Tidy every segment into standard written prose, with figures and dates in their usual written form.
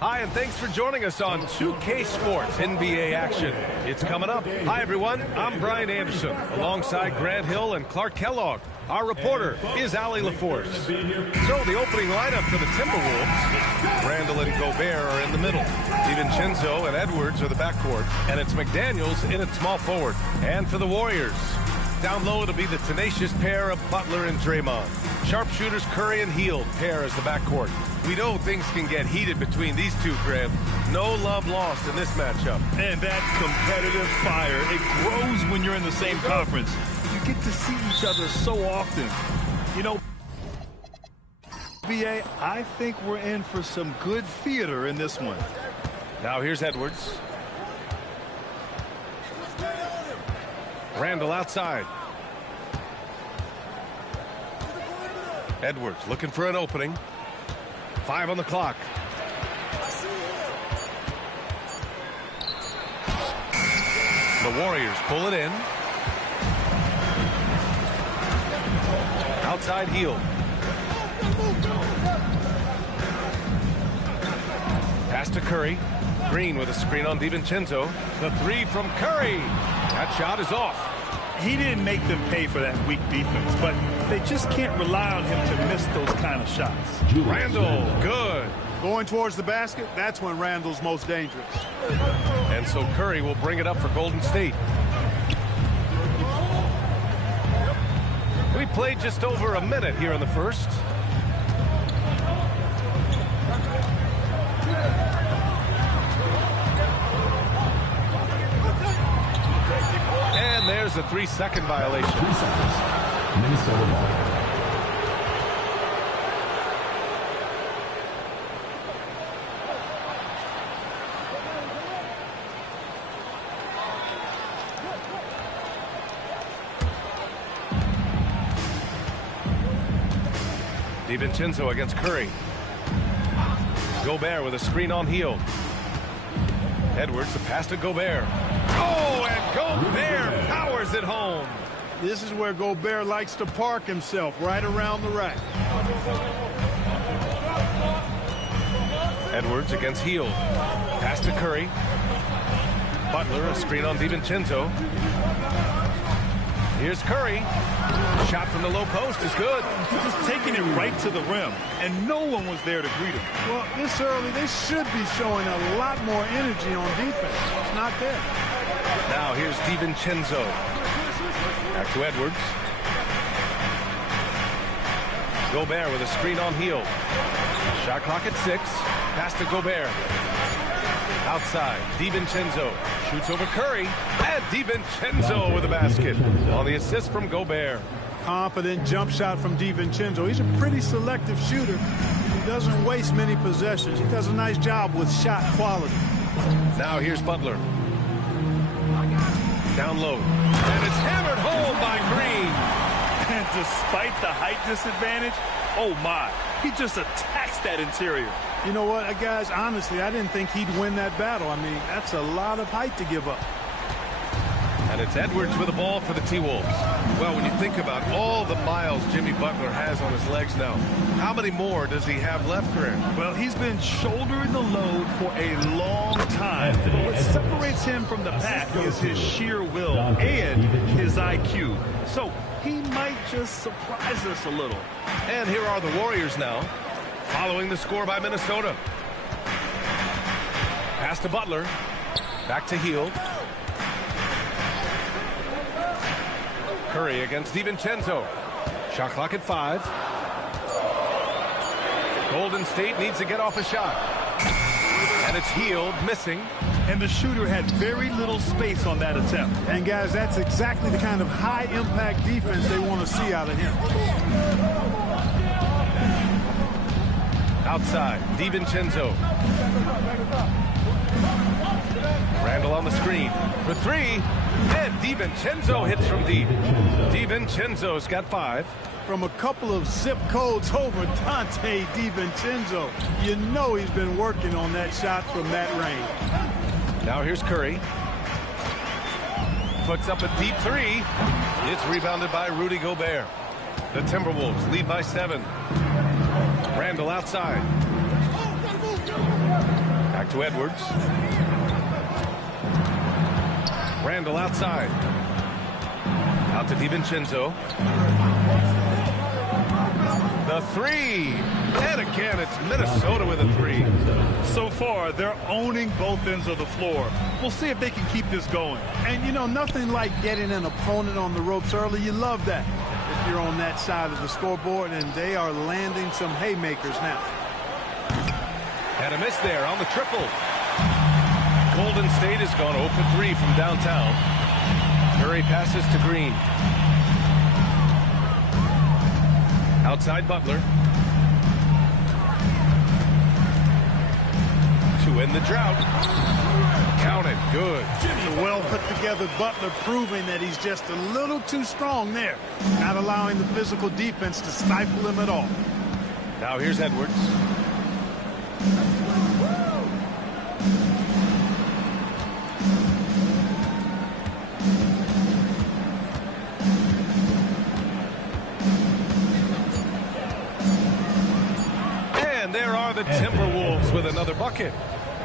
Hi, and thanks for joining us on 2K Sports NBA action. It's coming up. Hi, everyone. I'm Brian Anderson, alongside Grant Hill and Clark Kellogg. Our reporter is Allie LaForce. So the opening lineup for the Timberwolves, Randall and Gobert are in the middle. DiVincenzo and Edwards are the backcourt, and it's McDaniels in at small forward. And for the Warriors, down low it'll be the tenacious pair of Butler and Draymond. Sharpshooters Curry and Hield pair as the backcourt. We know things can get heated between these two, Graham. No love lost in this matchup. And that competitive fire, it grows when you're in the same conference. You get to see each other so often. You know, BA, I think we're in for some good theater in this one. Now here's Edwards. Randall outside. Edwards looking for an opening. 5 on the clock. The Warriors pull it in. Outside Hield. Pass to Curry. Green with a screen on DiVincenzo. The three from Curry. That shot is off. He didn't make them pay for that weak defense, but they just can't rely on him to miss those kind of shots. Randall, good. Going towards the basket, that's when Randall's most dangerous. And so Curry will bring it up for Golden State. We played just over a minute here in the first. And there's a 3-second violation. 3 seconds. Minnesota ball. DiVincenzo against Curry. Gobert with a screen on Hield. Edwards, the pass to Gobert. Oh, and Gobert powers it home. This is where Gobert likes to park himself, right around the rack. Edwards against Hield. Pass to Curry. Butler, a screen on DiVincenzo. Here's Curry. Shot from the low post is good. Just taking it right to the rim, and no one was there to greet him. Well, this early, they should be showing a lot more energy on defense. It's not there. Now here's DiVincenzo. Back to Edwards. Gobert with a screen on Hield. Shot clock at 6. Pass to Gobert. Outside, DiVincenzo shoots over Curry, and DiVincenzo with a basket on the assist from Gobert. Confident jump shot from DiVincenzo. He's a pretty selective shooter. He doesn't waste many possessions. He does a nice job with shot quality. Now here's Butler. Down low, and it's hammered home by Green. And despite the height disadvantage, oh my, he just attacks that interior. You know what, guys, honestly, I didn't think he'd win that battle. I mean, that's a lot of height to give up. And it's Edwards with the ball for the T-Wolves. Well, when you think about all the miles Jimmy Butler has on his legs now, how many more does he have left, Graham? Well, he's been shouldering the load for a long time. What separates him from the pack is his sheer will and his IQ. So he might just surprise us a little. And here are the Warriors now, following the score by Minnesota. Pass to Butler. Back to Hield. Curry against DiVincenzo. Shot clock at 5. Golden State needs to get off a shot. And it's Hield missing. And the shooter had very little space on that attempt. And, guys, that's exactly the kind of high-impact defense they want to see out of him. Outside, DiVincenzo. Randall on the screen for 3. And DiVincenzo hits from deep. DiVincenzo's got 5. From a couple of zip codes over, Dante DiVincenzo. You know he's been working on that shot from that range. Now here's Curry. Puts up a deep 3. It's rebounded by Rudy Gobert. The Timberwolves lead by 7. Randall outside. Back to Edwards. Randall outside. Out to DiVincenzo. The three. And again, it's Minnesota with a three. So far, they're owning both ends of the floor. We'll see if they can keep this going. And, you know, nothing like getting an opponent on the ropes early. You love that if you're on that side of the scoreboard, and they are landing some haymakers now. And a miss there on the triple. Golden State has gone 0 for 3 from downtown. Curry passes to Green. Outside Butler. To end the drought. Counted. Good. A well put together Butler, proving that he's just a little too strong there. Not allowing the physical defense to stifle him at all. Now here's Edwards. And there are the Timberwolves with another bucket.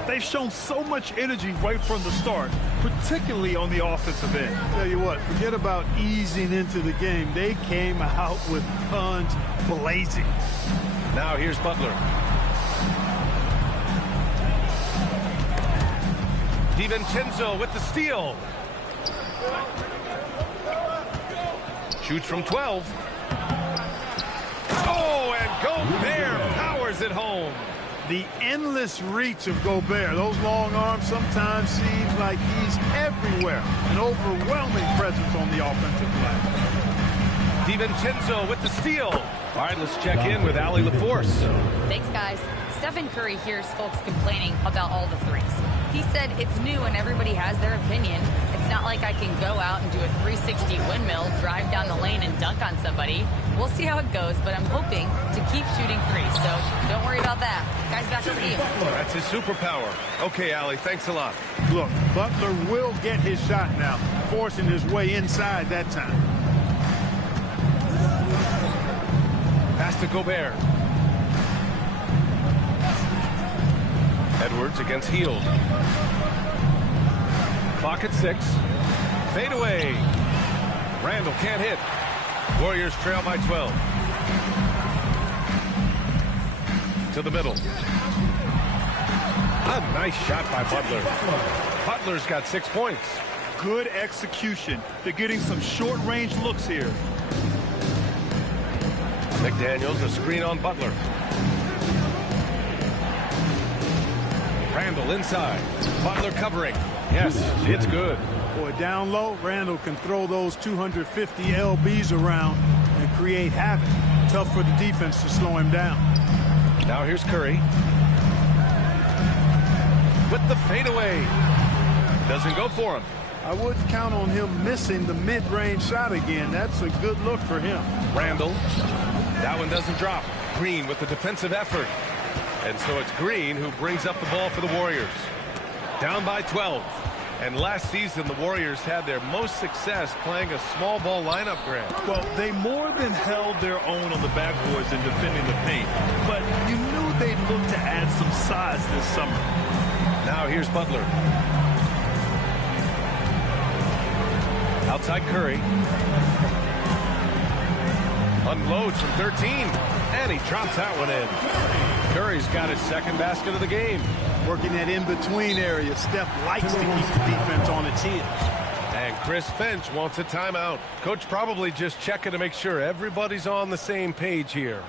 They've shown so much energy right from the start, particularly on the offensive end. Tell you what, forget about easing into the game. They came out with guns blazing. Now here's Butler. DiVincenzo with the steal. Shoots from 12. Oh, and Gobert powers it home. The endless reach of Gobert. Those long arms sometimes seems like he's everywhere. An overwhelming presence on the offensive glass. DiVincenzo with the steal. All right, let's check in with Allie LaForce. Thanks, guys. Stephen Curry hears folks complaining about all the threes. He said it's new and everybody has their opinion. It's not like I can go out and do a 360 windmill, drive down the lane, and dunk on somebody. We'll see how it goes, but I'm hoping to keep shooting threes, so don't worry about that. Guys, back over to you. That's his superpower. Okay, Allie, thanks a lot. Look, Butler will get his shot now, forcing his way inside that time. Pass to Gobert. Edwards against Hield. Clock at 6. Fade away. Randall can't hit. Warriors trail by 12. To the middle. A nice shot by Butler. Butler's got 6 points. Good execution. They're getting some short-range looks here. McDaniels, a screen on Butler. Randall inside. Butler covering. Yes, it's good. Boy, down low, Randall can throw those 250 LBs around and create havoc. Tough for the defense to slow him down. Now here's Curry. With the fadeaway. Doesn't go for him. I wouldn't count on him missing the mid-range shot again. That's a good look for him. Randall. That one doesn't drop. Green with the defensive effort. And so it's Green who brings up the ball for the Warriors. Down by 12. And last season, the Warriors had their most success playing a small ball lineup, Grant. Well, they more than held their own on the backboards in defending the paint. But you knew they'd look to add some size this summer. Now here's Butler. Outside Curry. Unloads from 13. And he drops that one in. Curry's got his second basket of the game. Working that in-between area. Steph likes to keep the defense on its heels. And Chris Finch wants a timeout. Coach probably just checking to make sure everybody's on the same page here.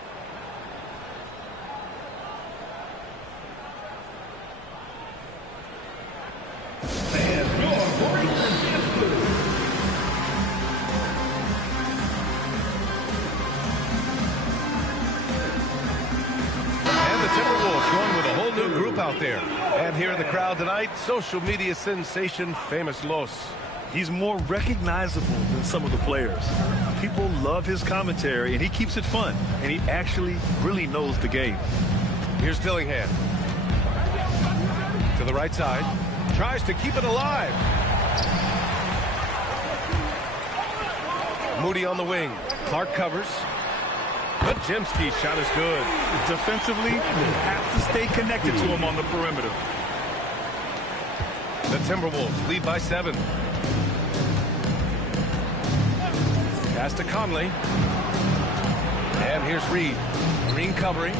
Out there. And here in the crowd tonight, social media sensation Famous Los. He's more recognizable than some of the players. People love his commentary, and he keeps it fun. And he actually really knows the game. Here's Dillingham. To the right side. Tries to keep it alive. Moody on the wing. Clark covers. But Jimsky's shot is good. Defensively, you have to stay connected to him on the perimeter. The Timberwolves lead by 7. Pass to Conley. And here's Reed. Green covering.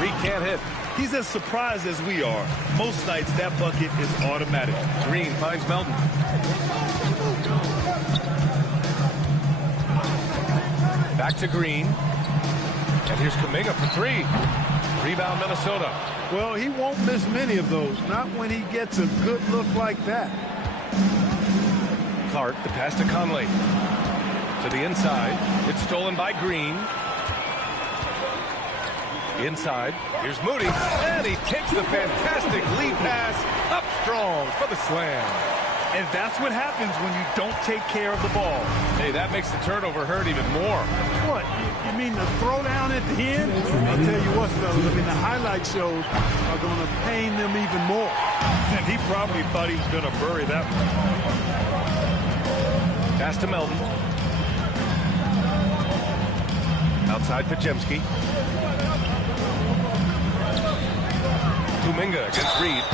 Reed can't hit. He's as surprised as we are. Most nights, that bucket is automatic. Green finds Melton. Back to Green. And here's Kuminga for 3. Rebound, Minnesota. Well, he won't miss many of those. Not when he gets a good look like that. Clark, the pass to Conley. To the inside. It's stolen by Green. Inside. Here's Moody. And he takes the fantastic lead pass up strong for the slam. And that's what happens when you don't take care of the ball. Hey, that makes the turnover hurt even more. What? You mean the throwdown at the end? I'll tell you what, fellas. I mean, the highlight shows are going to pain them even more. And he probably thought he was going to bury that one. Pass to Melton. Outside Pajemski. Kuminga against Reed.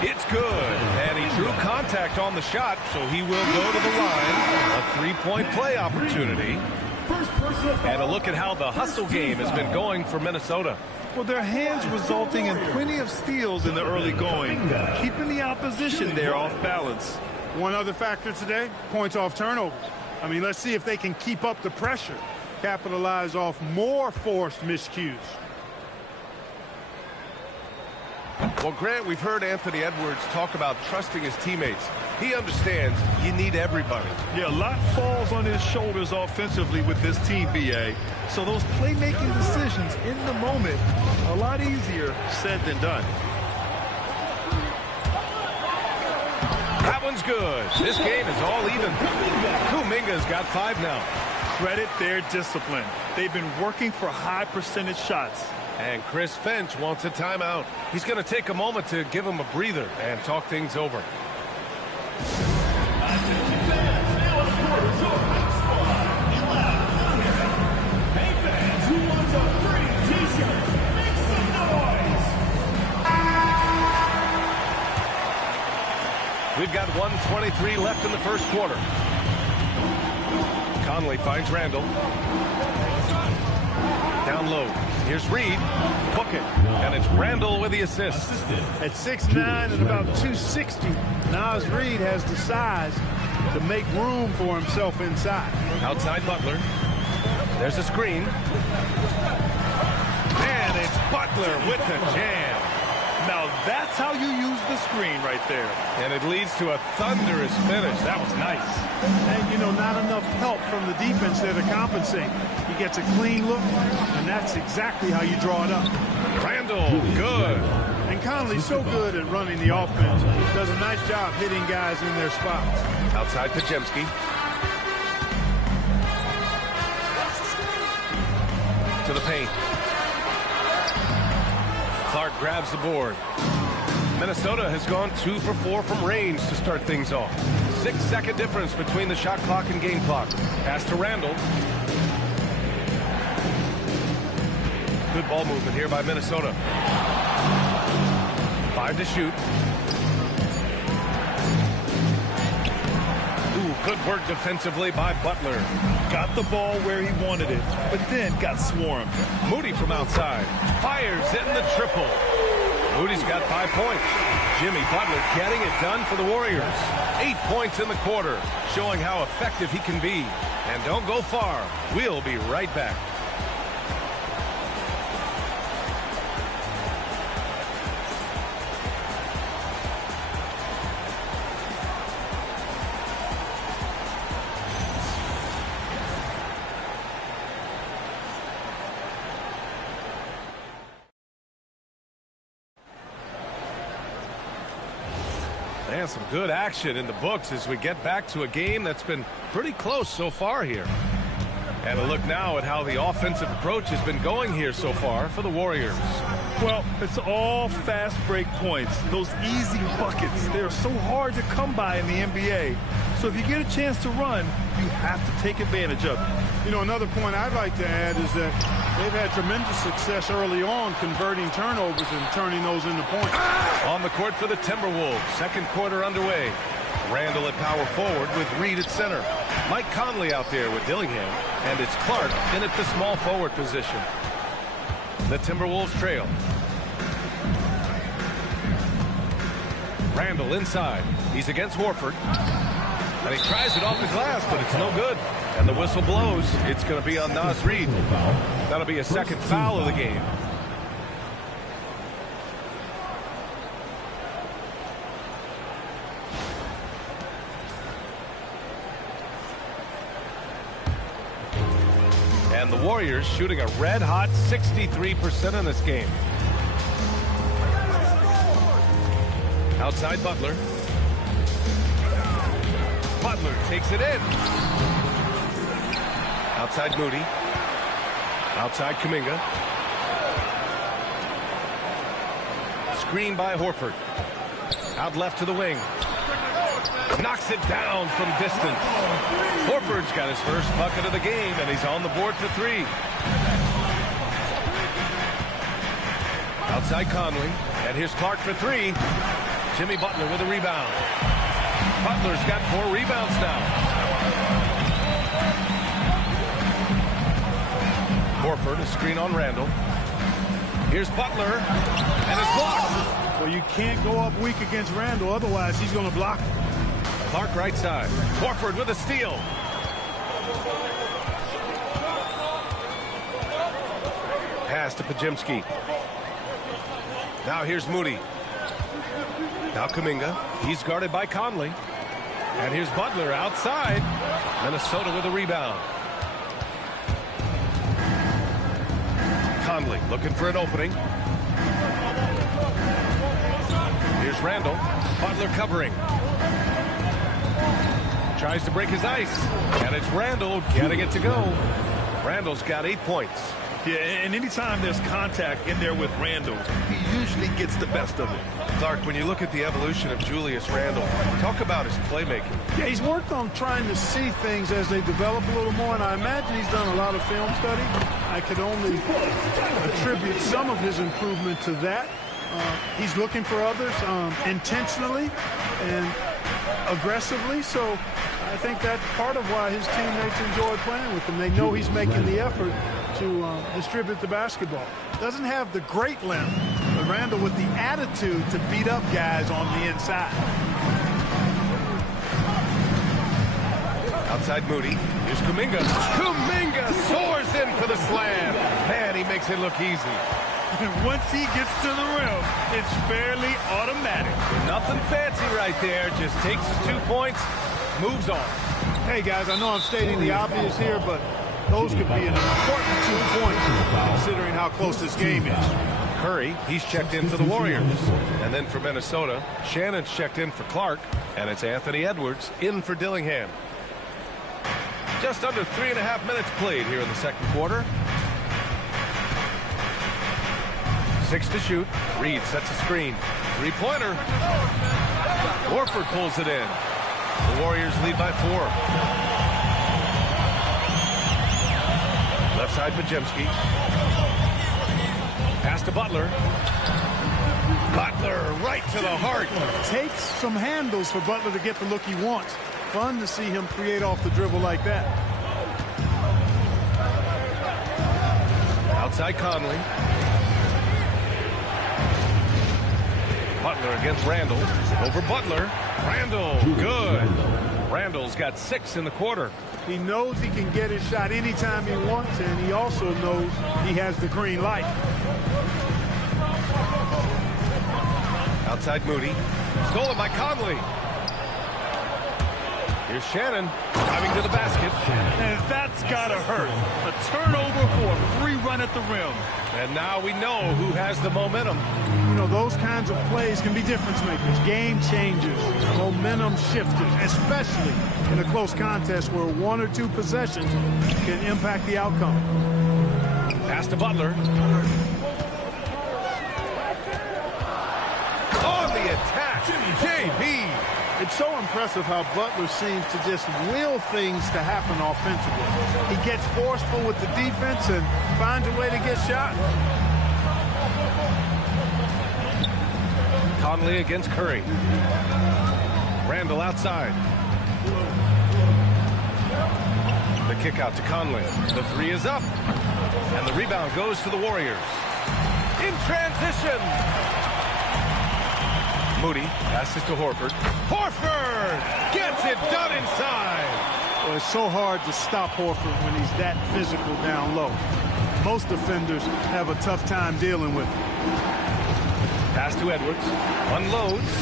It's good. And he drew contact on the shot, so he will go to the line. A three-point play opportunity. And a look at how the hustle game has been going for Minnesota. Well, their hands resulting in plenty of steals in the early going, keeping the opposition there off balance. One other factor today, points off turnovers. I mean, let's see if they can keep up the pressure, capitalize off more forced miscues. Well, Grant, we've heard Anthony Edwards talk about trusting his teammates. He understands you need everybody. Yeah, a lot falls on his shoulders offensively with this team, B.A. So those playmaking decisions in the moment, a lot easier said than done. That one's good. This game is all even. Kuminga's got 5 now. Credit their discipline. They've been working for high percentage shots. And Chris Finch wants a timeout. He's going to take a moment to give him a breather and talk things over. We've got 1:23 left in the first quarter. Conley finds Randall. Down low. Here's Reed. Book it. And it's Randall with the assist. At 6'9" and about 260, Naz Reed has the size to make room for himself inside. Outside Butler. There's a screen. And it's Butler with the jam. Now that's how you use the screen right there. And it leads to a thunderous finish. That was nice. And, you know, not enough help from the defense there to compensate. He gets a clean look, and that's exactly how you draw it up. Randall, good. And Conley's so good at running the offense. Does a nice job hitting guys in their spots. Outside Pajemski. To the paint. Clark grabs the board. Minnesota has gone 2 for 4 from range to start things off. 6-second difference between the shot clock and game clock. Pass to Randall. Good ball movement here by Minnesota. 5 to shoot. Ooh, good work defensively by Butler. Got the ball where he wanted it, but then got swarmed. Moody from outside. Fires in the triple. Moody's got 5 points. Jimmy Butler getting it done for the Warriors. 8 points in the quarter, showing how effective he can be. And don't go far. We'll be right back. And some good action in the books as we get back to a game that's been pretty close so far here. And a look now at how the offensive approach has been going here so far for the Warriors. Well, it's all fast break points. Those easy buckets, they're so hard to come by in the NBA. So if you get a chance to run, you have to take advantage of it. You know, another point I'd like to add is that They've had tremendous success early on converting turnovers and turning those into points. On the court for the Timberwolves. Second quarter underway. Randall at power forward with Reed at center. Mike Conley out there with Dillingham. And it's Clark in at the small forward position. The Timberwolves trail. Randall inside. He's against Horford. And he tries it off the glass, but it's no good. And the whistle blows. It's going to be on Naz Reid. That'll be a second foul of the game. And the Warriors shooting a red-hot 63% in this game. Outside Butler. Butler takes it in. Outside Moody. Outside Kuminga. Screen by Horford. Out left to the wing. Knocks it down from distance. Horford's got his first bucket of the game, and he's on the board for three. Outside Conley. And here's Clark for three. Jimmy Butler with a rebound. Butler's got 4 rebounds now. Horford, a screen on Randall. Here's Butler, and it's blocked. Well, you can't go up weak against Randall, otherwise he's going to block. Clark right side. Horford with a steal. Pass to Pajemski. Now here's Moody. Now Kuminga. He's guarded by Conley. And here's Butler outside. Minnesota with a rebound. Conley looking for an opening. Here's Randall. Butler covering. Tries to break his ice. And it's Randall getting it to go. Randall's got 8 points. Yeah, and anytime there's contact in there with Randall, he usually gets the best of it. Clark, when you look at the evolution of Julius Randall, talk about his playmaking. Yeah, he's worked on trying to see things as they develop a little more, and I imagine he's done a lot of film study. I could only attribute some of his improvement to that. He's looking for others intentionally and aggressively, so I think that's part of why his teammates enjoy playing with him. They know he's making the effort to distribute the basketball. Doesn't have the great length, but Randall with the attitude to beat up guys on the inside. Outside Moody. Here's Kuminga. Kuminga soars in for the slam. Man, he makes it look easy. And once he gets to the rim, it's fairly automatic. Nothing fancy right there. Just takes his 2 points, moves on. Hey, guys, I know I'm stating the obvious here, but those could be an important 2 points considering how close this game is. Curry, he's checked in for the Warriors. And then for Minnesota, Shannon's checked in for Clark. And it's Anthony Edwards in for Dillingham. Just under 3.5 minutes played here in the second quarter. 6 to shoot. Reed sets a screen. Three-pointer. Horford pulls it in. The Warriors lead by 4. Left side, Pajemski. Pass to Butler. Butler right to the heart. Takes some handles for Butler to get the look he wants. Fun to see him create off the dribble like that. Outside Conley. Butler against Randall. Over Butler. Randall, good. Randall's got 6 in the quarter. He knows he can get his shot anytime he wants, and he also knows he has the green light. Outside Moody. Stolen by Conley. Here's Shannon driving to the basket. And that's got to hurt. A turnover for a free run at the rim. And now we know who has the momentum. You know, those kinds of plays can be difference makers, game changers, momentum shifters, especially in a close contest where 1 or 2 possessions can impact the outcome. Pass to Butler. On the attack, JB. It's so impressive how Butler seems to just will things to happen offensively. He gets forceful with the defense and finds a way to get shots. Conley against Curry. Randall outside. The kick out to Conley. The three is up. And the rebound goes to the Warriors. In transition. Moody passes to Horford. Horford gets it done inside. Well, it's so hard to stop Horford when he's that physical down low. Most defenders have a tough time dealing with him. Pass to Edwards. Unloads.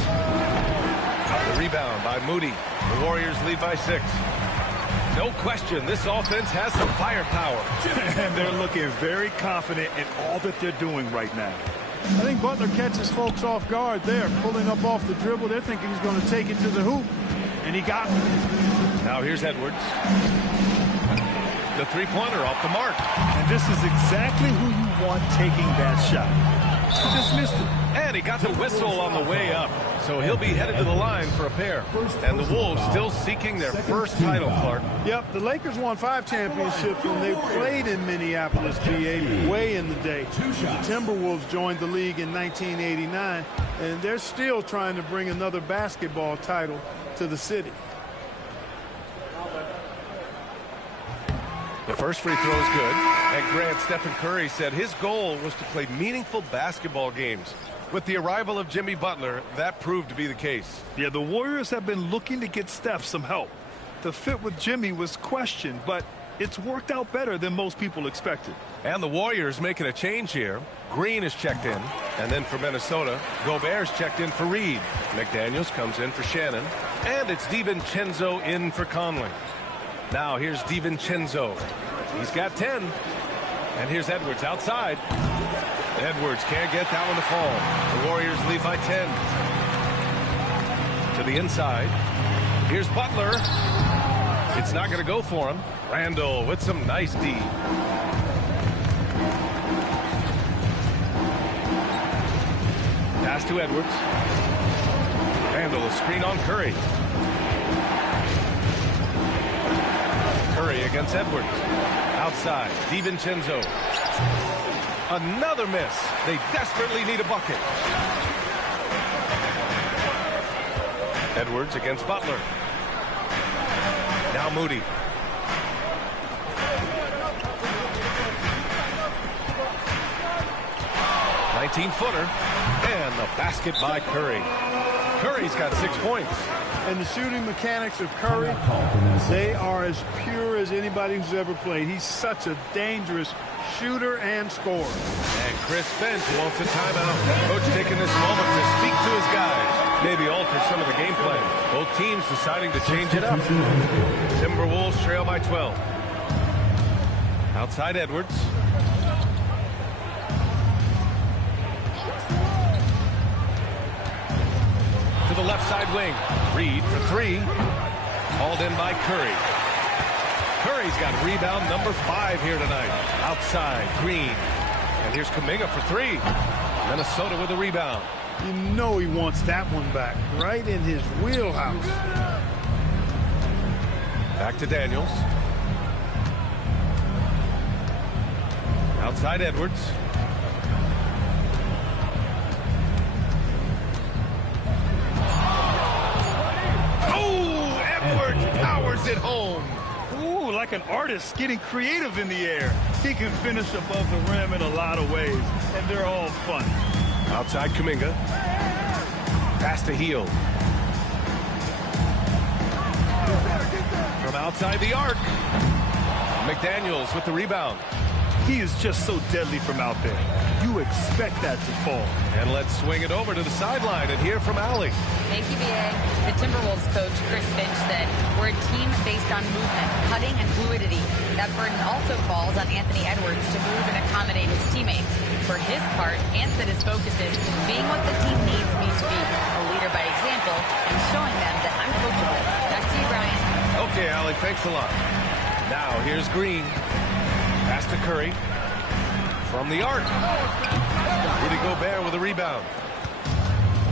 The rebound by Moody. The Warriors lead by 6. No question, this offense has some firepower. And they're looking very confident in all that they're doing right now. I think Butler catches folks off guard there, pulling up off the dribble. They're thinking he's going to take it to the hoop, and he got it. Now here's Edwards. The three-pointer off the mark. And this is exactly who you want taking that shot. He just missed it. And he got the whistle on the way up. So he'll be headed to the line for a pair. And the Wolves still seeking their first title, Clark. Yep, the Lakers won 5 championships when they played in Minneapolis, PA, way in the day. The Timberwolves joined the league in 1989, and they're still trying to bring another basketball title to the city. The first free throw is good. And Grant, Stephen Curry said his goal was to play meaningful basketball games. With the arrival of Jimmy Butler, that proved to be the case. Yeah, the Warriors have been looking to get Steph some help. The fit with Jimmy was questioned, but it's worked out better than most people expected. And the Warriors making a change here. Green is checked in. And then for Minnesota, Gobert's checked in for Reed. McDaniels comes in for Shannon. And it's DiVincenzo in for Conley. Now here's DiVincenzo. He's got 10. And here's Edwards outside. Edwards can't get that one to fall. The Warriors lead by 10. To the inside. Here's Butler. It's not going to go for him. Randall with some nice D. Pass to Edwards. Randall, a screen on Curry. Curry against Edwards. Outside, DiVincenzo. Another miss. They desperately need a bucket. Edwards against Butler. Now Moody. "19-footer. And the basket by Curry. Curry's got 6 points. And the shooting mechanics of Curry, they are as pure as anybody who's ever played. He's such a dangerous shooter and scorer. And Chris Finch wants a timeout. Coach taking this moment to speak to his guys. Maybe alter some of the game plan. Both teams deciding to change it up. Timberwolves trail by 12. Outside Edwards. To the left side wing. Reed for 3. Hauled in by Curry. Curry's got rebound number 5 here tonight. Outside, Green. And here's Kuminga for 3. Minnesota with a rebound. You know he wants that one back, right in his wheelhouse. Back to Daniels. Outside Edwards. Oh, Edwards powers it home. Ooh, like an artist getting creative in the air. He can finish above the rim in a lot of ways, and they're all fun. Outside Kuminga. Pass to Heel. From outside the arc. McDaniels with the rebound. He is just so deadly from out there. You expect that to fall. And let's swing it over to the sideline and hear from Allie. Thank you, B.A. The Timberwolves coach, Chris Finch, said, "We're a team based on movement, cutting, and fluidity. That burden also falls on Anthony Edwards to move and accommodate his teammates. For his part, Ant said his focus is being what the team needs me to be, a leader by example, and showing them that I'm coachable." Back to you, Brian. Okay, Allie, thanks a lot. Now, here's Green. Pass to Curry. From the arc. Rudy Gobert with a rebound.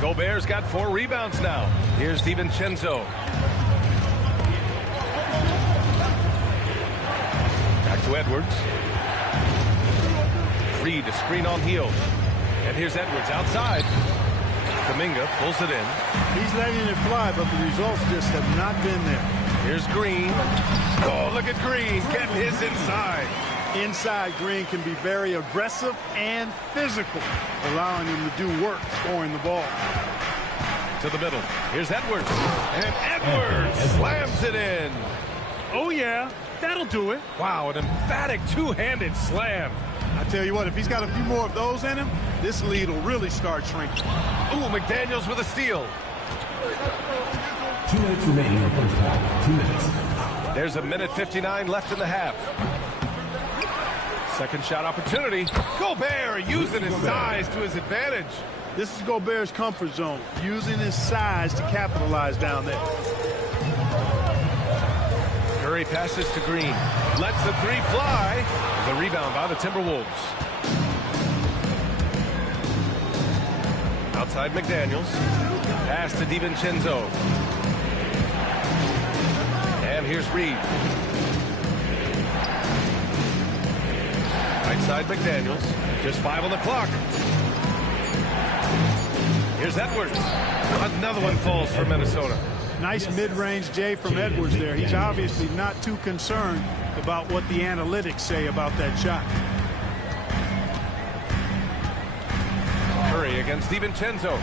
Gobert's got 4 rebounds now. Here's DiVincenzo. Back to Edwards. Reed, a screen on Hield. And here's Edwards outside. Kuminga pulls it in. He's letting it fly, but the results just have not been there. Here's Green. Oh, look at Green getting his inside. Inside, Green can be very aggressive and physical, allowing him to do work scoring the ball. To the middle. Here's Edwards. And Edwards slams it in. Oh, yeah. That'll do it. Wow, an emphatic two-handed slam. I tell you what, if he's got a few more of those in him, this lead will really start shrinking. Ooh, McDaniels with a steal. 2 minutes remaining in the first half. 2 minutes. There's 1:59 left in the half. Second shot opportunity. Gobert using his size to his advantage. This is Gobert's comfort zone, using his size to capitalize down there. Curry passes to Green. Lets the 3 fly. The rebound by the Timberwolves. Outside McDaniels. Pass to DiVincenzo. And here's Reed. Right side McDaniels. Just 5 on the clock. Here's Edwards. Another one falls for Minnesota. Nice mid-range J from Edwards there. He's obviously not too concerned about what the analytics say about that shot. Curry against DiVincenzo.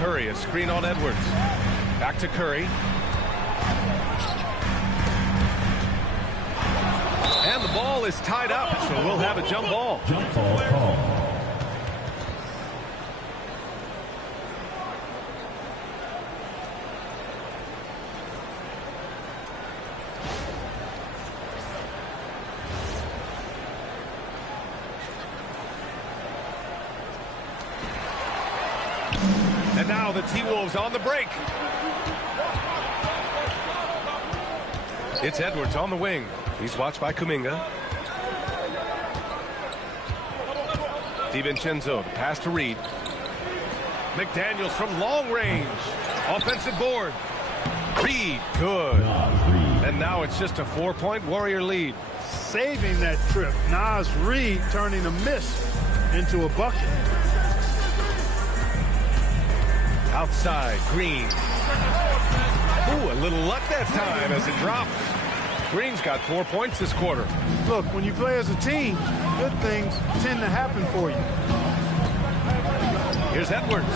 Curry, a screen on Edwards. Back to Curry. And the ball is tied up, so we'll have a jump ball. Jump ball call. And now the T-Wolves on the break. It's Edwards on the wing. He's watched by Kuminga. DiVincenzo, the pass to Reed. McDaniels from long range. Offensive board. Reed, good. And now it's just a 4-point Warrior lead. Saving that trip. Nas Reed turning a miss into a bucket. Outside, Green. Ooh, a little luck that time as it drops. Green's got 4 points this quarter. Look, when you play as a team, good things tend to happen for you. Here's Edwards.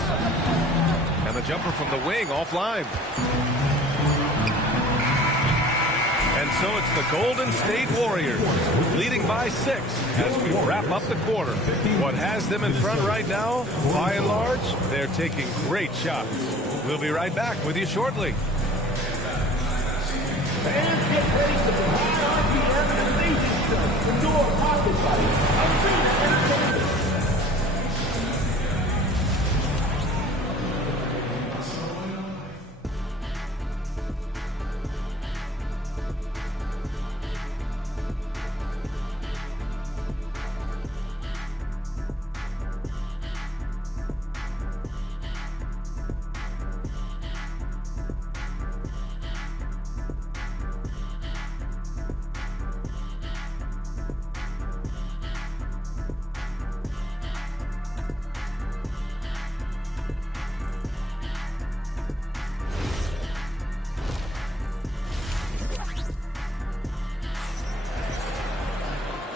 And the jumper from the wing offline. And so it's the Golden State Warriors leading by 6 as we wrap up the quarter. What has them in front right now, by and large, they're taking great shots. We'll be right back with you shortly. Fans, get ready for the high RPM and amazing stuff from your pocket buddy, Arena Entertainment.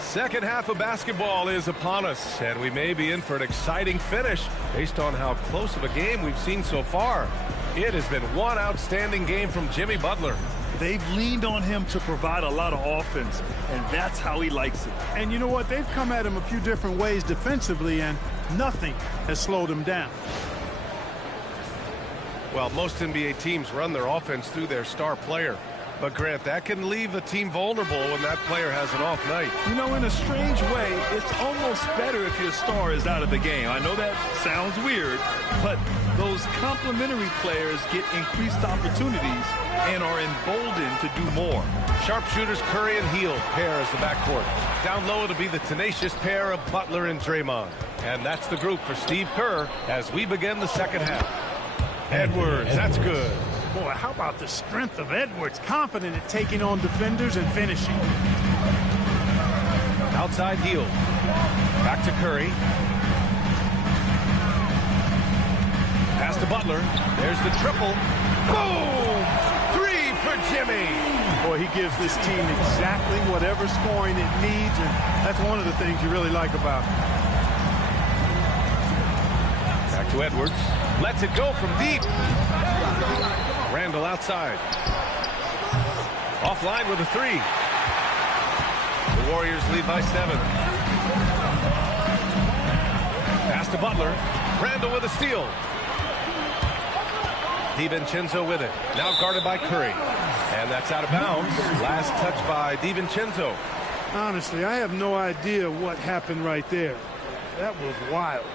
Second half of basketball is upon us, and we may be in for an exciting finish based on how close of a game we've seen so far. It has been one outstanding game from Jimmy Butler. They've leaned on him to provide a lot of offense, and that's how he likes it. And you know what? They've come at him a few different ways defensively, and nothing has slowed him down. Well, most NBA teams run their offense through their star player. But, Grant, that can leave a team vulnerable when that player has an off night. You know, in a strange way, it's almost better if your star is out of the game. I know that sounds weird, but those complementary players get increased opportunities and are emboldened to do more. Sharpshooters Curry and Hield pair as the backcourt. Down low, it'll be the tenacious pair of Butler and Draymond. And that's the group for Steve Kerr as we begin the second half. Edwards, that's good. Boy, how about the strength of Edwards? Confident at taking on defenders and finishing. Outside heel. Back to Curry. Pass to Butler. There's the triple. Boom! 3 for Jimmy. Boy, he gives this team exactly whatever scoring it needs, and that's one of the things you really like about him. Back to Edwards. Lets it go from deep. Randall outside. Offline with a 3. The Warriors lead by 7. Pass to Butler. Randall with a steal. DiVincenzo with it. Now guarded by Curry. And that's out of bounds. Last touch by DiVincenzo. Honestly, I have no idea what happened right there. That was wild.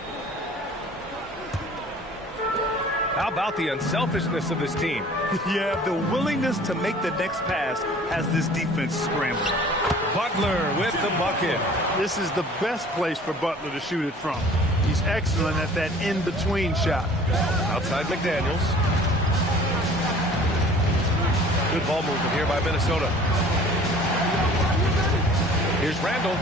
How about the unselfishness of this team? Yeah, the willingness to make the next pass has this defense scrambling. Butler with the bucket. This is the best place for Butler to shoot it from. He's excellent at that in-between shot. Outside McDaniels. Good ball movement here by Minnesota. Here's Randall.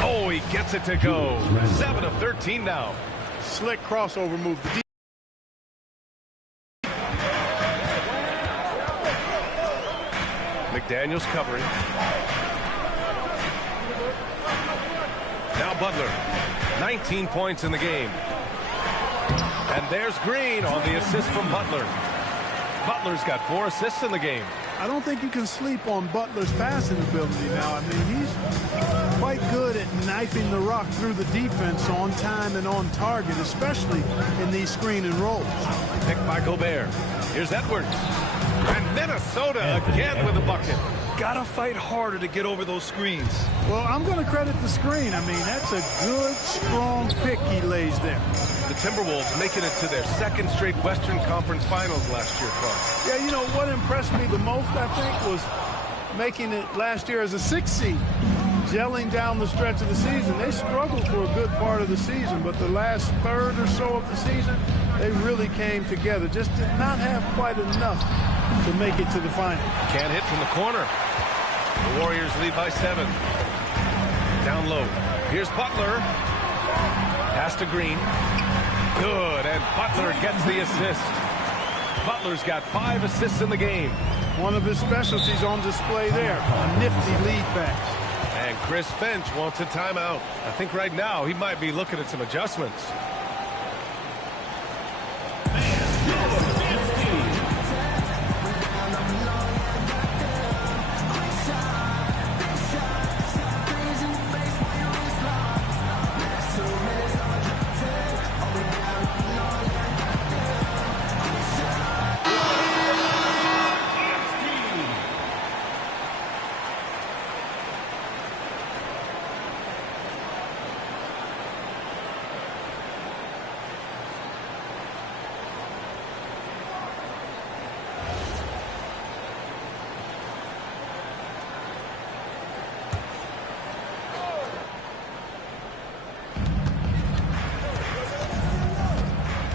Oh, he gets it to go. 7 of 13 now. Slick crossover move. McDaniels covering. Now Butler. 19 points in the game. And there's Green on the assist from Butler. Butler's got 4 assists in the game. I don't think you can sleep on Butler's passing ability now. I mean, he's quite good at knifing the rock through the defense on time and on target, especially in these screen and rolls. Picked by Gobert. Here's Edwards. And Minnesota again with a bucket. Gotta fight harder to get over those screens. Well, I'm going to credit the screen. I mean, that's a good, strong pick he lays there. The Timberwolves making it to their 2nd straight Western Conference Finals last year, Clark. Yeah, you know, what impressed me the most, I think, was making it last year as a 6th seed. Gelling down the stretch of the season. They struggled for a good part of the season, but the last third or so of the season, they really came together. Just did not have quite enough to make it to the final. Can't hit from the corner. The Warriors lead by 7. Down low. Here's Butler. Pass to Green. Good, and Butler gets the assist. Butler's got 5 assists in the game. One of his specialties on display there. A nifty lead pass. And Chris Finch wants a timeout. I think right now he might be looking at some adjustments.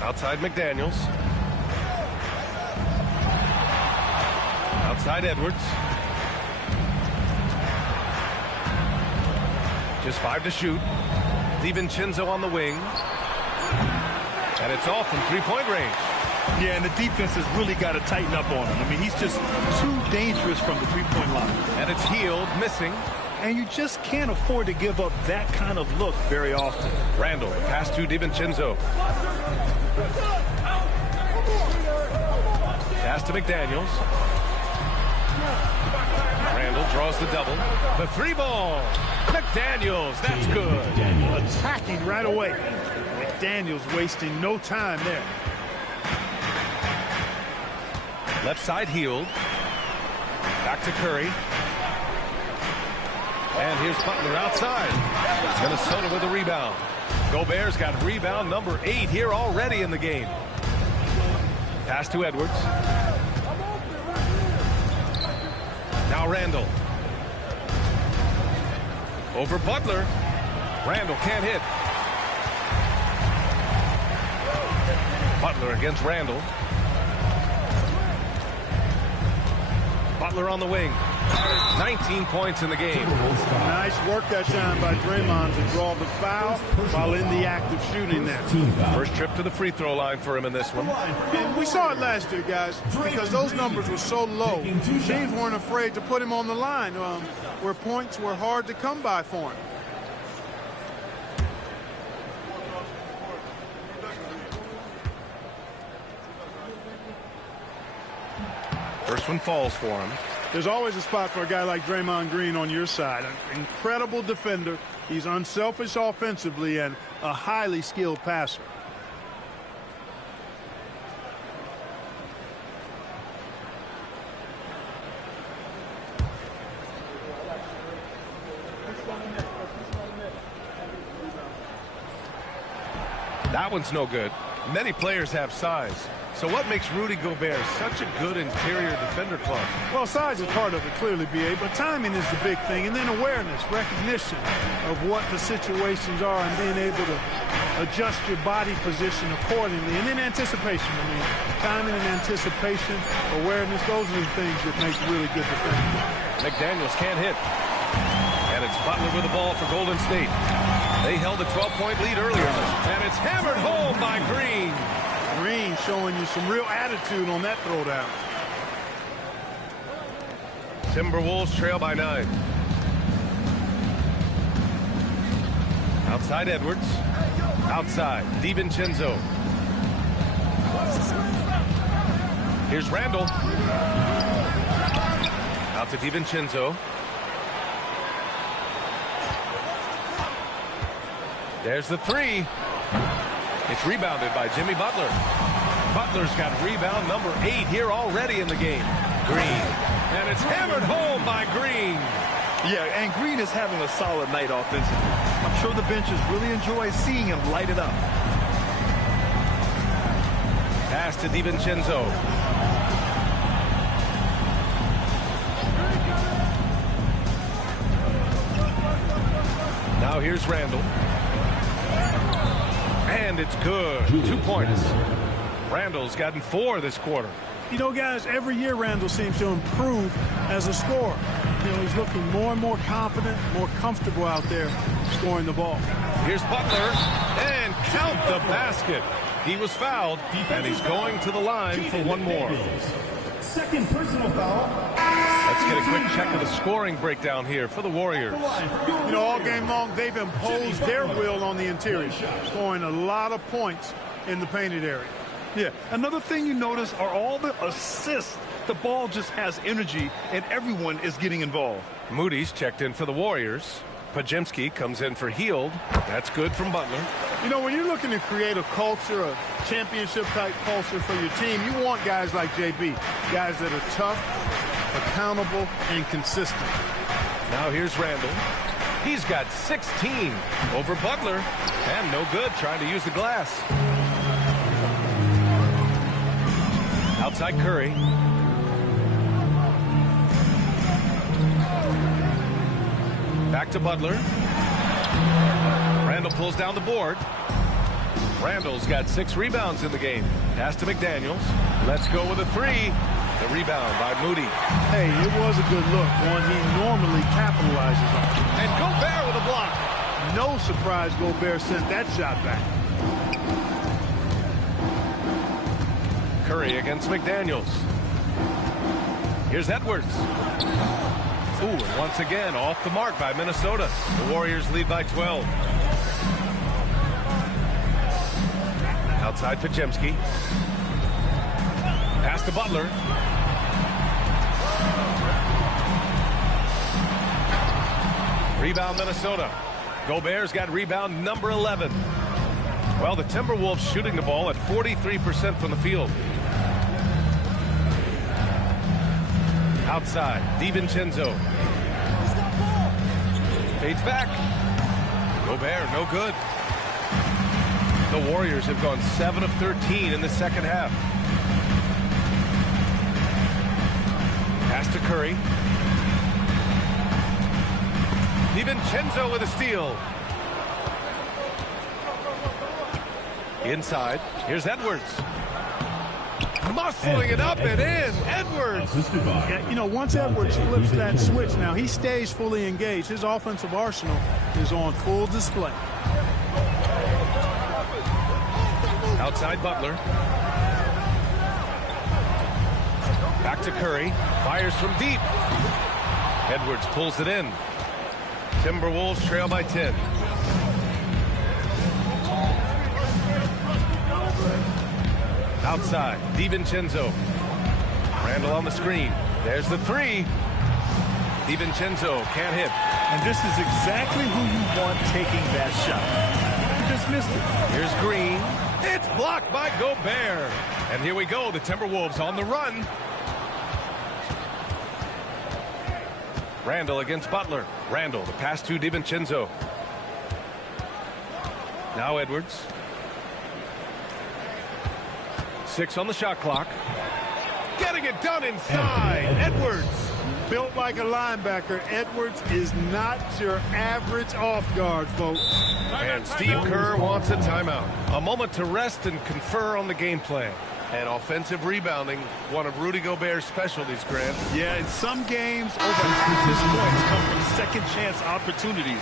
Outside McDaniels. Outside Edwards. Just 5 to shoot. DiVincenzo on the wing. And it's off from 3-point range. Yeah, and the defense has really got to tighten up on him. I mean, he's just too dangerous from the 3-point line. And it's Healed, missing. And you just can't afford to give up that kind of look very often. Randall, pass to DiVincenzo. Pass to McDaniels. Randall draws the double. The 3-ball. McDaniels, that's good. Attacking right away. McDaniels wasting no time there. Left side Healed. Back to Curry. And here's Butler outside. Minnesota with a rebound. Gobert's got rebound number 8 here already in the game. Pass to Edwards. Now Randall. Over Butler. Randall can't hit. Butler against Randall. Butler on the wing. 19 points in the game. Nice work that time by Draymond to draw the foul while in the act of shooting there. First trip to the free throw line for him in this one. And we saw it last year, guys, because those numbers were so low. Teams weren't afraid to put him on the line where points were hard to come by for him. First one falls for him. There's always a spot for a guy like Draymond Green on your side. An incredible defender. He's unselfish offensively and a highly skilled passer. That one's no good. Many players have size. So what makes Rudy Gobert such a good interior defender, Clark? Well, size is part of it, clearly, B.A., but timing is the big thing. And then awareness, recognition of what the situations are and being able to adjust your body position accordingly. And then anticipation. I mean, timing and anticipation, awareness, those are the things that make really good defenders. McDaniels can't hit. And it's Butler with the ball for Golden State. They held a 12-point lead earlier. And it's hammered home by Green. Green showing you some real attitude on that throwdown. Timberwolves trail by 9. Outside Edwards. Outside DiVincenzo. Here's Randall. Out to DiVincenzo. There's the three. It's rebounded by Jimmy Butler. Butler's got rebound number 8 here already in the game. Green. And it's hammered home by Green. Yeah, and Green is having a solid night offensively. I'm sure the benches really enjoy seeing him light it up. Pass to DiVincenzo. Now here's Randall. And it's good. 2 points. Randall's gotten 4 this quarter. You know, guys, every year Randall seems to improve as a scorer. You know, he's looking more and more confident, more comfortable out there scoring the ball. Here's Butler. And count the basket. He was fouled, and he's going to the line for one more. Second personal foul. Let's get a quick check of the scoring breakdown here for the Warriors. You know, all game long, they've imposed their will on the interior, scoring a lot of points in the painted area. Yeah, another thing you notice are all the assists. The ball just has energy, and everyone is getting involved. Moody's checked in for the Warriors. Pajemski comes in for Hield. That's good from Butler. You know, when you're looking to create a culture, a championship-type culture for your team, you want guys like JB, guys that are tough, accountable, and consistent. Now here's Randall. He's got 16 over Butler. And no good trying to use the glass. Outside Curry. Back to Butler. Randall pulls down the board. Randall's got 6 rebounds in the game. Pass to McDaniels. Let's go with a 3. The rebound by Moody. Hey, it was a good look, one he normally capitalizes on. And Gobert with a block. No surprise Gobert sent that shot back. Curry against McDaniels. Here's Edwards. Ooh, and once again, off the mark by Minnesota. The Warriors lead by 12. Outside Pajemski. Pass to Butler. Rebound Minnesota. Gobert's got rebound number 11. Well, the Timberwolves shooting the ball at 43% from the field. Outside, DiVincenzo. Fades back. Gobert, no good. The Warriors have gone 7 of 13 in the second half. Pass to Curry. DiVincenzo with a steal. Inside. Here's Edwards. Muscling it up and in. Edwards. Yeah, you know, once Edwards flips that switch, now he stays fully engaged. His offensive arsenal is on full display. Outside Butler. Back to Curry. Fires from deep. Edwards pulls it in. Timberwolves trail by 10. Outside, DiVincenzo. Randall on the screen. There's the three. DiVincenzo can't hit. And this is exactly who you want taking that shot. You just missed it. Here's Green. It's blocked by Gobert. And here we go, the Timberwolves on the run. Randall against Butler. Randall, the pass to DiVincenzo. Now Edwards. 6 on the shot clock. Getting it done inside. Edwards. Built like a linebacker, Edwards is not your average off guard, folks. And Steve Kerr wants a timeout. A moment to rest and confer on the game plan. And offensive rebounding, one of Rudy Gobert's specialties, Grant. Yeah, in some games, over half his points come from second chance opportunities.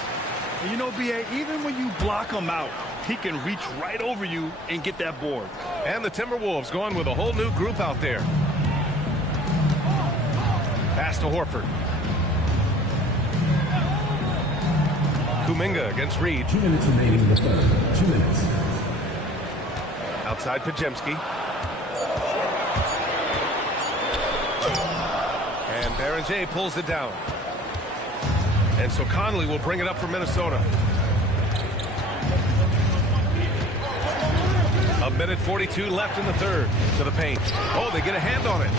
And you know, B.A., even when you block him out, he can reach right over you and get that board. And the Timberwolves going with a whole new group out there. Pass to Horford. Kuminga against Reed. 2 minutes remaining in the third. 2 minutes. Outside Pajemski. And Berenger pulls it down. And so Conley will bring it up for Minnesota. A minute 42 left in the third. To the paint. Oh, they get a hand on it.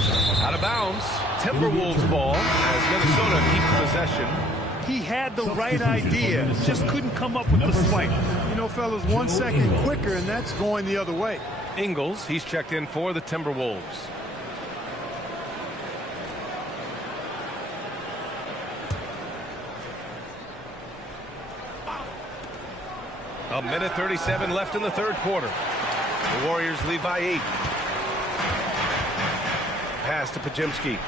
Out of bounds. Timberwolves ball as Minnesota keeps possession. He had the right idea, just couldn't come up with the swipe. You know, fellas, 1 second quicker, and that's going the other way. Ingles, he's checked in for the Timberwolves. A minute 37 left in the third quarter. The Warriors lead by 8. Pass to Pajemski.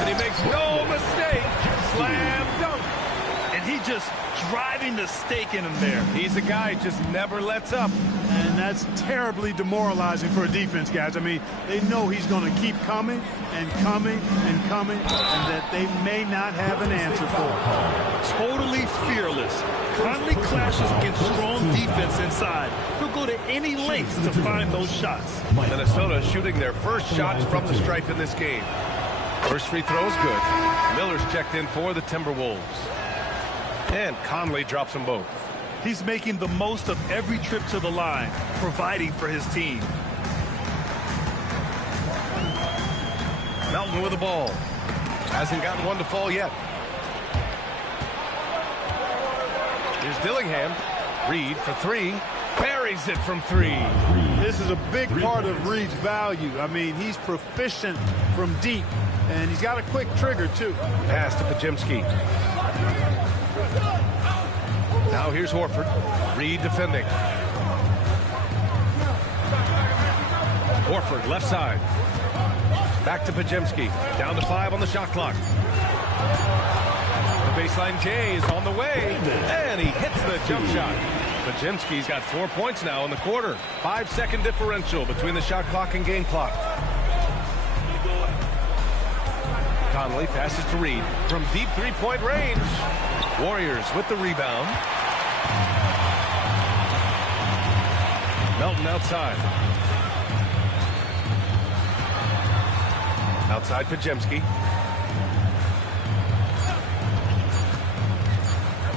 And he makes no mistake. Slam dunk. And he just driving the stake in him there. He's a guy who just never lets up. And that's terribly demoralizing for a defense, guys. I mean, they know he's going to keep coming and coming and coming, and that they may not have an answer for it. Totally fearless. Conley clashes against strong defense inside. He'll go to any lengths to find those shots. Minnesota shooting their first shots from the stripe in this game. First free throw is good. Miller's checked in for the Timberwolves. And Conley drops them both. He's making the most of every trip to the line, providing for his team. Melton with the ball. Hasn't gotten one to fall yet. Here's Dillingham. Reed for 3. Buries it from 3. This is a big part of Reed's value. I mean, he's proficient from deep, and he's got a quick trigger, too. Pass to Pajemski. Now here's Horford. Reed defending. Horford left side. Back to Pajemski. Down to 5 on the shot clock. The baseline J is on the way. And he hits the jump shot. Pajemski's got 4 points now in the quarter. 5-second differential between the shot clock and game clock. Conley passes to Reed from deep three-point range. Warriors with the rebound. Melton outside. Outside Pajemski.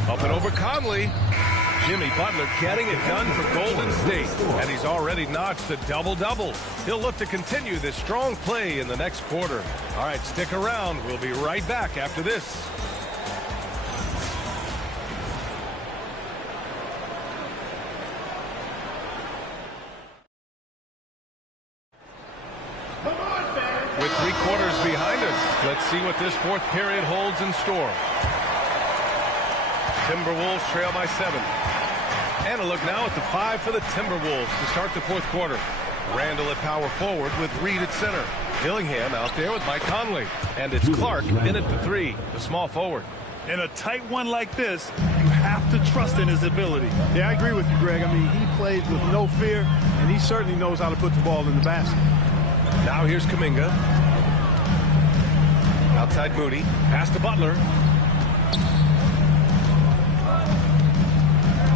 Up and over Conley. Jimmy Butler getting it done for Golden State. And he's already notched a double-double. He'll look to continue this strong play in the next quarter. All right, stick around. We'll be right back after this. With 3 quarters behind us, let's see what this fourth period holds in store. Timberwolves trail by 7. And a look now at the 5 for the Timberwolves to start the fourth quarter. Randall at power forward with Reed at center. Dillingham out there with Mike Conley. And it's Clark in at the 3, the small forward. In a tight one like this, you have to trust in his ability. Yeah, I agree with you, Greg. I mean, he plays with no fear, and he certainly knows how to put the ball in the basket. Now here's Kuminga. Outside Moody. Pass to Butler.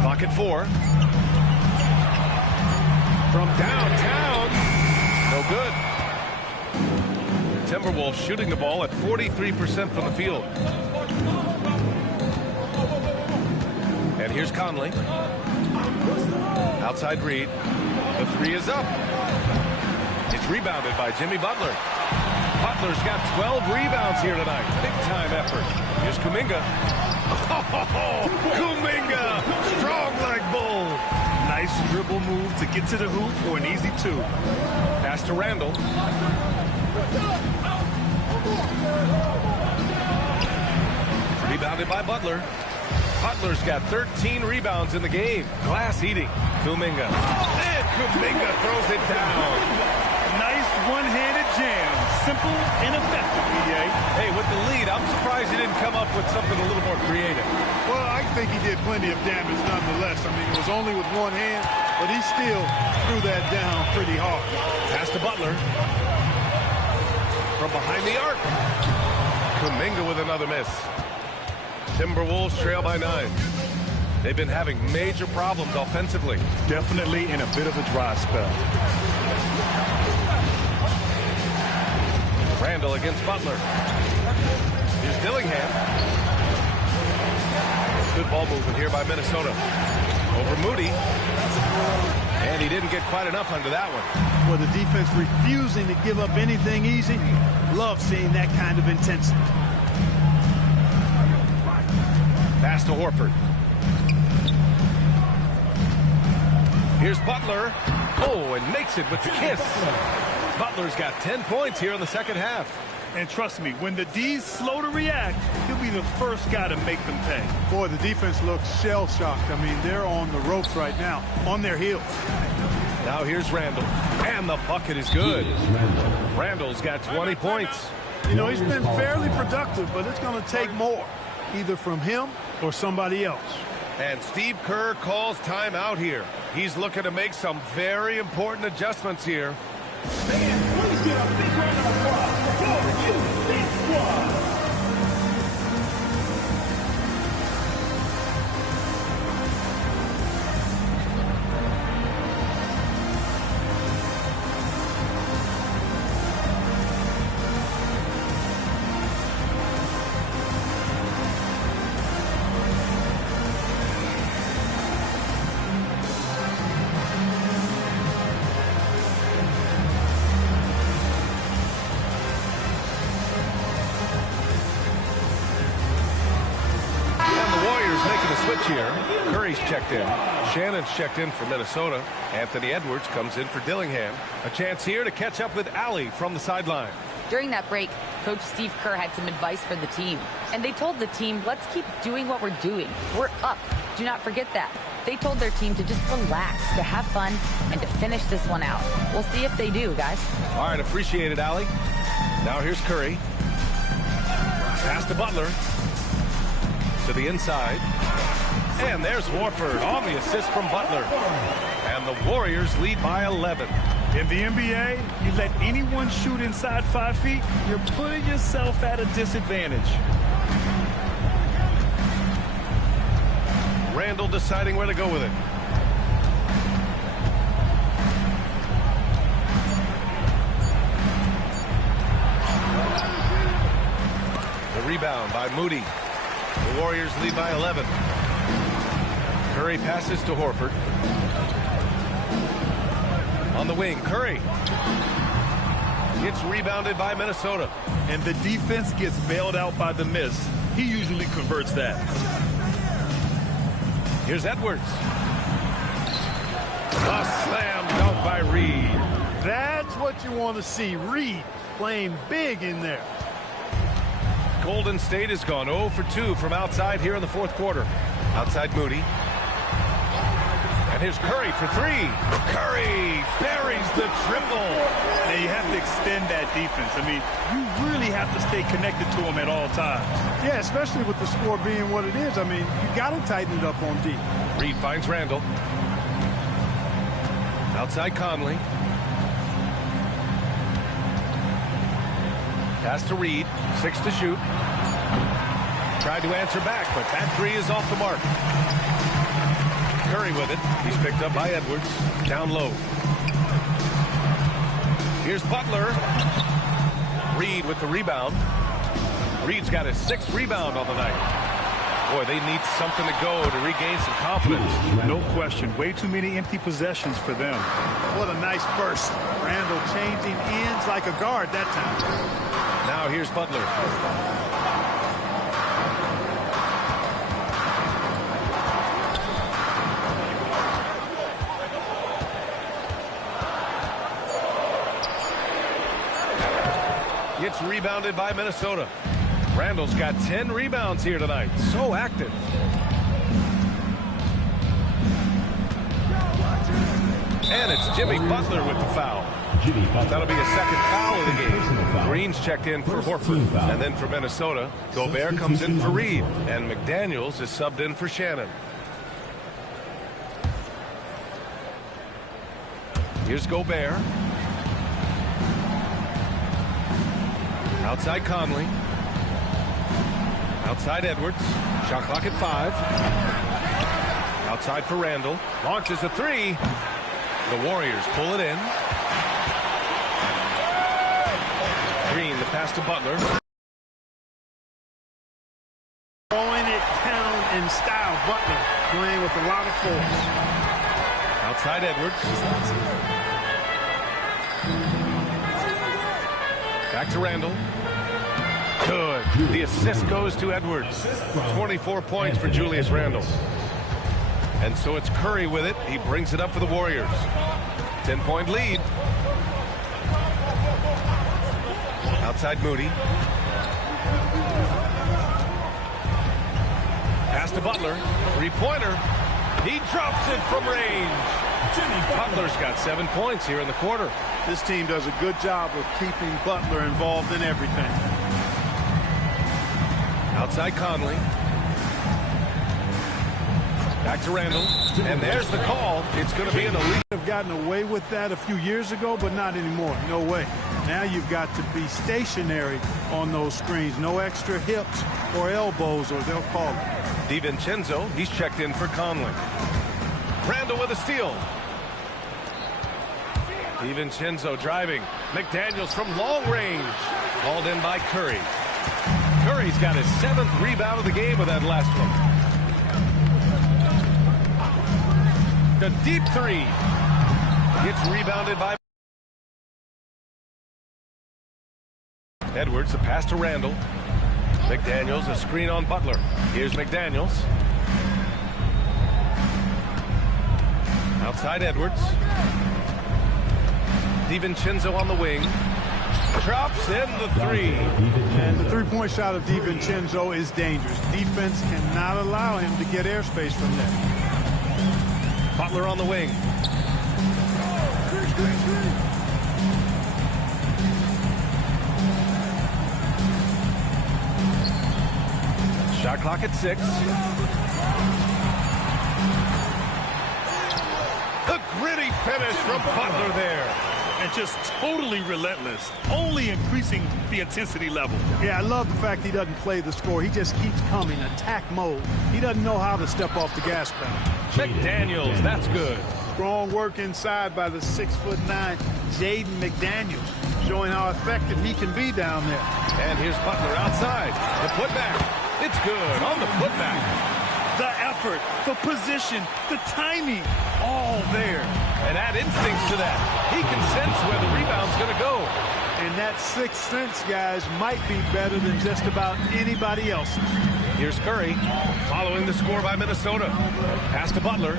Clock at 4. From downtown. No good. Timberwolves shooting the ball at 43% from the field. And here's Conley. Outside Reed. The 3 is up. It's rebounded by Jimmy Butler. Butler's got 12 rebounds here tonight. Big time effort. Here's Kuminga. Oh, Kuminga! Strong like bull. Nice dribble move to get to the hoop for an easy 2. Pass to Randall. Rebounded by Butler. Butler's got 13 rebounds in the game. Glass eating. Kuminga. And Kuminga throws it down. Nice one-handed jam. Simple and effective, PA. Hey, with the lead, I'm surprised he didn't come up with something a little more creative. Well, I think he did plenty of damage nonetheless. I mean, it was only with one hand, but he still threw that down pretty hard. Pass to Butler. From behind the arc. Kuminga with another miss. Timberwolves trail by 9. They've been having major problems offensively. Definitely in a bit of a dry spell. Randall against Butler. Here's Dillingham. Good ball movement here by Minnesota. Over Moody. And he didn't get quite enough under that one. Well, the defense refusing to give up anything easy. Love seeing that kind of intensity. Pass to Horford. Here's Butler. Oh, and makes it with the kiss. Butler's got 10 points here in the second half. And trust me, when the D's slow to react, he'll be the first guy to make them pay. Boy, the defense looks shell-shocked. I mean, they're on the ropes right now, on their heels. Now here's Randall. And the bucket is good. Randall's got 20 points. You know, he's been fairly productive, but it's going to take more, either from him or somebody else. And Steve Kerr calls timeout here. He's looking to make some very important adjustments here. Man, please get a big round of applause for your big squad. Here, Curry's checked in. Shannon's checked in for Minnesota. Anthony Edwards comes in for Dillingham. A chance here to catch up with Allie from the sideline. During that break, Coach Steve Kerr had some advice for the team. And they told the team, let's keep doing what we're doing. We're up. Do not forget that. They told their team to just relax, to have fun, and to finish this one out. We'll see if they do, guys. All right, appreciate it, Allie. Now here's Curry. Pass to Butler. To the inside. And there's Horford on the assist from Butler. And the Warriors lead by 11. In the NBA, you let anyone shoot inside 5 feet, you're putting yourself at a disadvantage. Randall deciding where to go with it. The rebound by Moody. The Warriors lead by 11. Curry passes to Horford. On the wing, Curry. Gets rebounded by Minnesota. And the defense gets bailed out by the miss. He usually converts that. Here's Edwards. A slam dunk by Reed. That's what you want to see. Reed playing big in there. Golden State has gone 0 for 2 from outside here in the fourth quarter. Outside Moody. And here's Curry for three. Curry buries the triple. Now you have to extend that defense. I mean, you really have to stay connected to him at all times. Yeah, especially with the score being what it is. I mean, you got to tighten it up on D. Reed finds Randall. Outside Conley. Pass to Reed. 6 to shoot. Tried to answer back, but that three is off the mark. Curry with it. He's picked up by Edwards. Down low. Here's Butler. Reed with the rebound. Reed's got his 6th rebound on the night. Boy, they need something to go to regain some confidence. No question. Way too many empty possessions for them. What a nice burst. Randall changing ends like a guard that time. Now here's Butler. Gets rebounded by Minnesota. Randall's got 10 rebounds here tonight. So active. And it's Jimmy Butler with the foul. That'll be a second foul of the game. Green's checked in for Horford. And then for Minnesota, Gobert comes in for Reed. And McDaniels is subbed in for Shannon. Here's Gobert. Outside Conley. Outside Edwards. Shot clock at 5. Outside for Randall. Launches a three. The Warriors pull it in. Green, the pass to Butler. Throwing it down in style. Butler playing with a lot of force. Outside Edwards. Back to Randall. Good. The assist goes to Edwards. 24 points for Julius Randall. And so it's Curry with it. He brings it up for the Warriors. 10-point lead. Outside Moody. Pass to Butler. Three-pointer. He drops it from range. Butler's got 7 points here in the quarter. This team does a good job of keeping Butler involved in everything. Outside Conley. Back to Randall. And there's the call. It's going to be an elite. Have gotten away with that a few years ago, but not anymore. No way. Now you've got to be stationary on those screens. No extra hips or elbows, or they'll call it. DiVincenzo, he's checked in for Conley. Randall with a steal. DiVincenzo driving. McDaniels from long range. Called in by Curry. Curry's got his 7th rebound of the game with that last one. The deep three. Gets rebounded by Edwards. A pass to Randall. McDaniels, a screen on Butler. Here's McDaniels. Outside Edwards. DiVincenzo on the wing. Drops in the three. And the three-point shot of DiVincenzo is dangerous. Defense cannot allow him to get airspace from there. Butler on the wing. Shot clock at 6. The gritty finish from Butler there. And just totally relentless, only increasing the intensity level. Yeah, I love the fact he doesn't play the score. He just keeps coming, attack mode. He doesn't know how to step off the gas pedal. McDaniels, that's good. Strong work inside by the 6'9" Jaden McDaniels, showing how effective he can be down there. And here's Butler outside. The putback. It's good on the putback. The effort, the position, the timing, all there. And add instincts to that. He can sense where the rebound's going to go. And that sixth sense, guys, might be better than just about anybody else. Here's Curry following the score by Minnesota. Pass to Butler.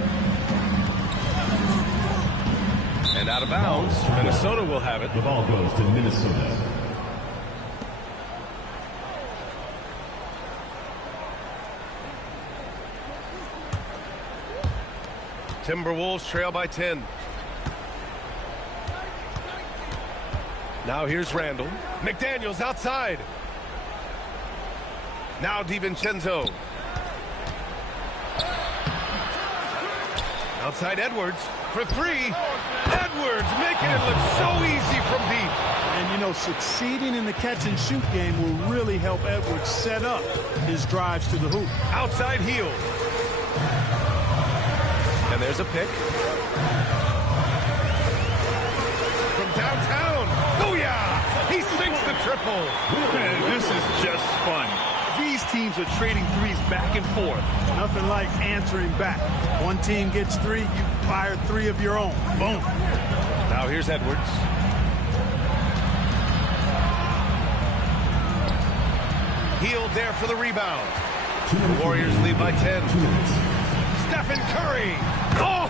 And out of bounds. Minnesota will have it. The ball goes to Minnesota. Timberwolves trail by 10. Now here's Randall. McDaniels outside. Now DiVincenzo. Outside Edwards for three. Edwards making it look so easy from deep. And, you know, succeeding in the catch-and-shoot game will really help Edwards set up his drives to the hoop. Outside heel. And there's a pick. From downtown. Booyah! He sinks the triple. Man, this is just fun. These teams are trading threes back and forth. Nothing like answering back. One team gets three, you fire three of your own. Boom. Now here's Edwards. Healed there for the rebound. The Warriors lead by 10. Stephen Curry. Oh,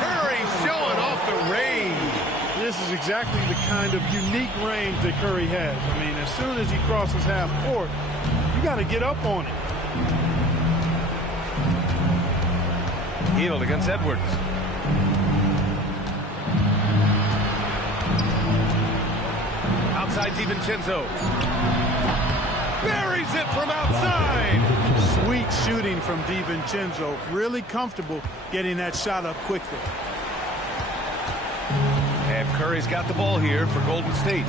Curry showing off the range. This is exactly the kind of unique range that Curry has. I mean, as soon as he crosses half court, you got to get up on it. Healed against Edwards. Outside DiVincenzo. Buries it from outside. Sweet shooting from DiVincenzo. Really comfortable getting that shot up quickly. And Curry's got the ball here for Golden State.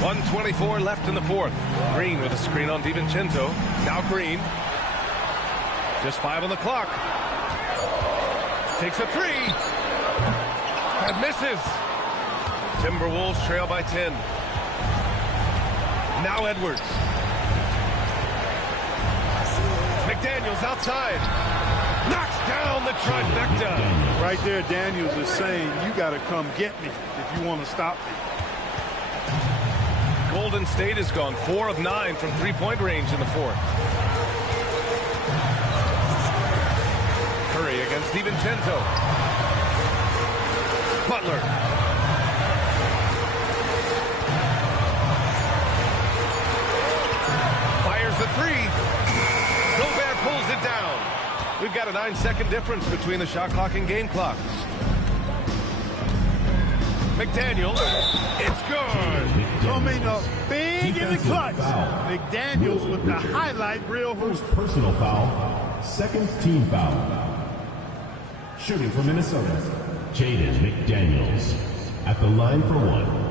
1:24 left in the fourth. Green with a screen on DiVincenzo. Now Green. Just 5 on the clock. Takes a three. And misses. Timberwolves trail by 10. Now Edwards. McDaniels outside. Knocks down the trifecta. Right there, Daniels is saying, you got to come get me if you want to stop me. Golden State has gone 4 of 9 from three-point range in the fourth. Curry against DiVincenzo. Butler. Fires the three. Gobert pulls it down. We've got a 9-second difference between the shot clock and game clock. McDaniels. It's good. Coming up big in the clutch. McDaniels with the highlight reel. First personal foul, second team foul. Shooting for Minnesota, Jaden McDaniels at the line for one.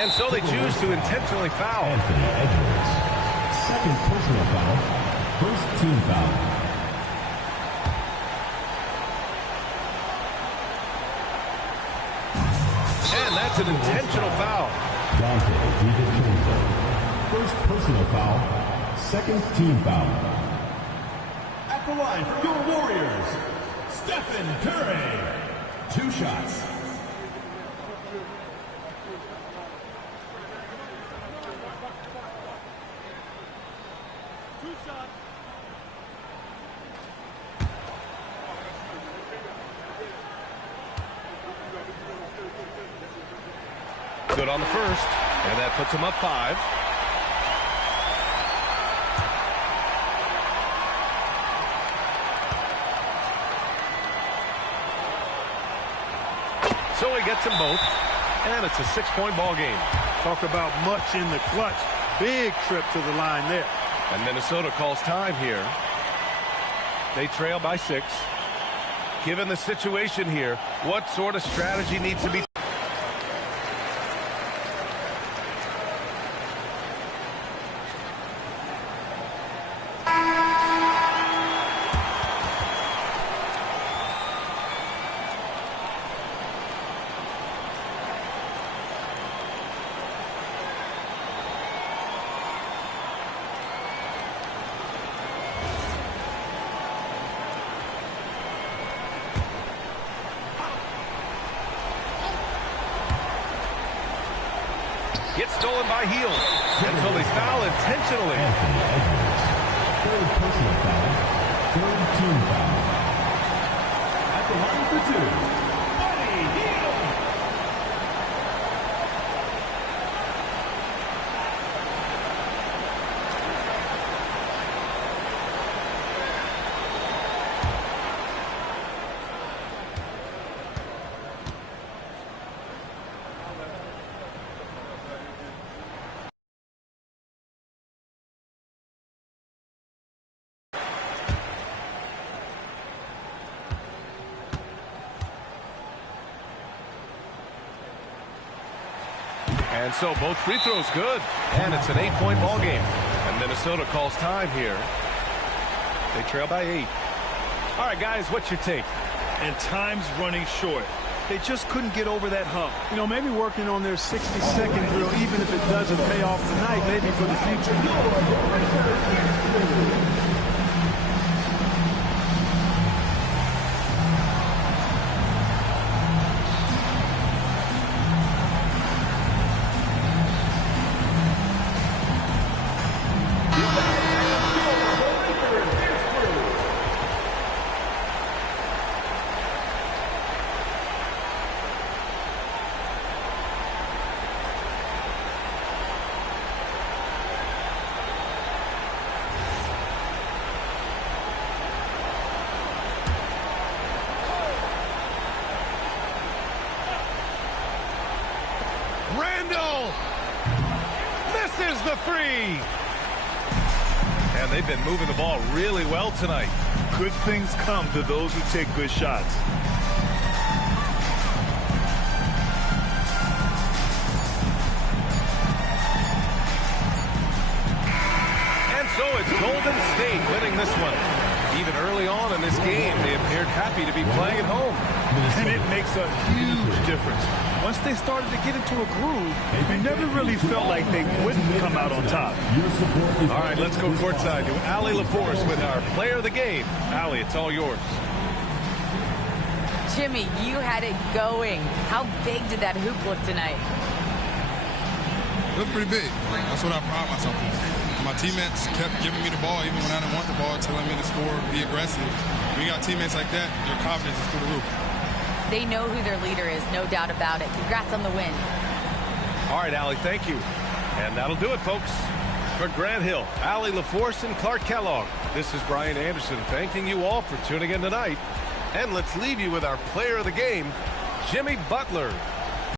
And so they choose to intentionally foul. Anthony Edwards, second personal foul, first team foul. And that's an intentional foul. Dante DiVincenzo, first personal foul, second team foul. At the line for your Warriors, Stephen Curry, 2 shots. Good on the first, and that puts him up 5. So he gets them both, and it's a 6-point ball game. Talk about much in the clutch. Big trip to the line there. And Minnesota calls time here. They trail by 6. Given the situation here, what sort of strategy needs to be? It's stolen by Heel. And so they foul intentionally. Third personal foul. Third team foul. At the line for two. Buddy Hield. And so both free throws good. And it's an 8-point ball game. And Minnesota calls time here. They trail by 8. All right, guys, what's your take? And time's running short. They just couldn't get over that hump. You know, maybe working on their 60-second drill, even if it doesn't pay off tonight, maybe for the future. Randall misses the free. And they've been moving the ball really well tonight. Good things come to those who take good shots. And so it's Golden State winning this one. Even early on in this game, they appeared happy to be playing at home. And it makes a huge difference. Once they started to get into a groove, we never really felt like they wouldn't come out on top. All right, let's go courtside to Allie LaForce with our player of the game. Allie, it's all yours. Jimmy, you had it going. How big did that hoop look tonight? It looked pretty big. That's what I pride myself on. My teammates kept giving me the ball even when I didn't want the ball, telling me to score, be aggressive. When you got teammates like that, your confidence is through the roof. They know who their leader is, no doubt about it. Congrats on the win. All right, Allie, thank you. And that'll do it, folks. For Grant Hill, Allie LaForce, and Clark Kellogg, this is Brian Anderson thanking you all for tuning in tonight. And let's leave you with our player of the game, Jimmy Butler.